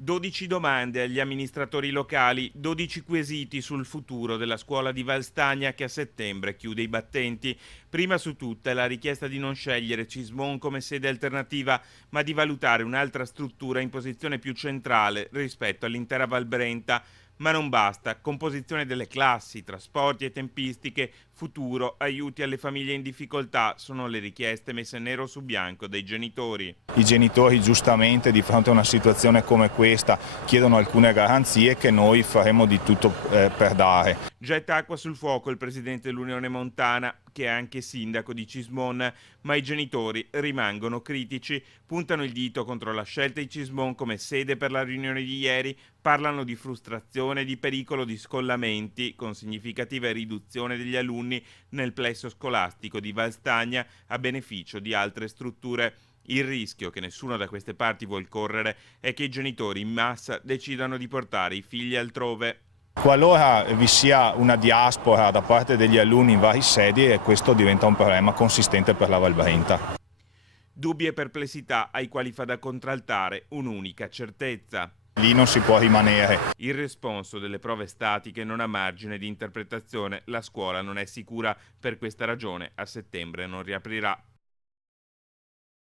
12 domande agli amministratori locali, 12 quesiti sul futuro della scuola di Valstagna che a settembre chiude i battenti. Prima su tutte la richiesta di non scegliere Cismon come sede alternativa, ma di valutare un'altra struttura in posizione più centrale rispetto all'intera Val Brenta. Ma non basta, composizione delle classi, trasporti e tempistiche, futuro, aiuti alle famiglie in difficoltà sono le richieste messe nero su bianco dai genitori. I genitori giustamente di fronte a una situazione come questa chiedono alcune garanzie che noi faremo di tutto per dare. Getta acqua sul fuoco il presidente dell'Unione Montana, che è anche sindaco di Cismon, ma i genitori rimangono critici, puntano il dito contro la scelta di Cismon come sede per la riunione di ieri, parlano di frustrazione e di pericolo di scollamenti, con significativa riduzione degli alunni nel plesso scolastico di Valstagna a beneficio di altre strutture. Il rischio che nessuno da queste parti vuol correre è che i genitori in massa decidano di portare i figli altrove. Qualora vi sia una diaspora da parte degli alunni in vari sedi, questo diventa un problema consistente per la Val Brenta. Dubbi e perplessità ai quali fa da contraltare un'unica certezza. Lì non si può rimanere. Il responso delle prove statiche non ha margine di interpretazione. La scuola non è sicura. Per questa ragione a settembre non riaprirà.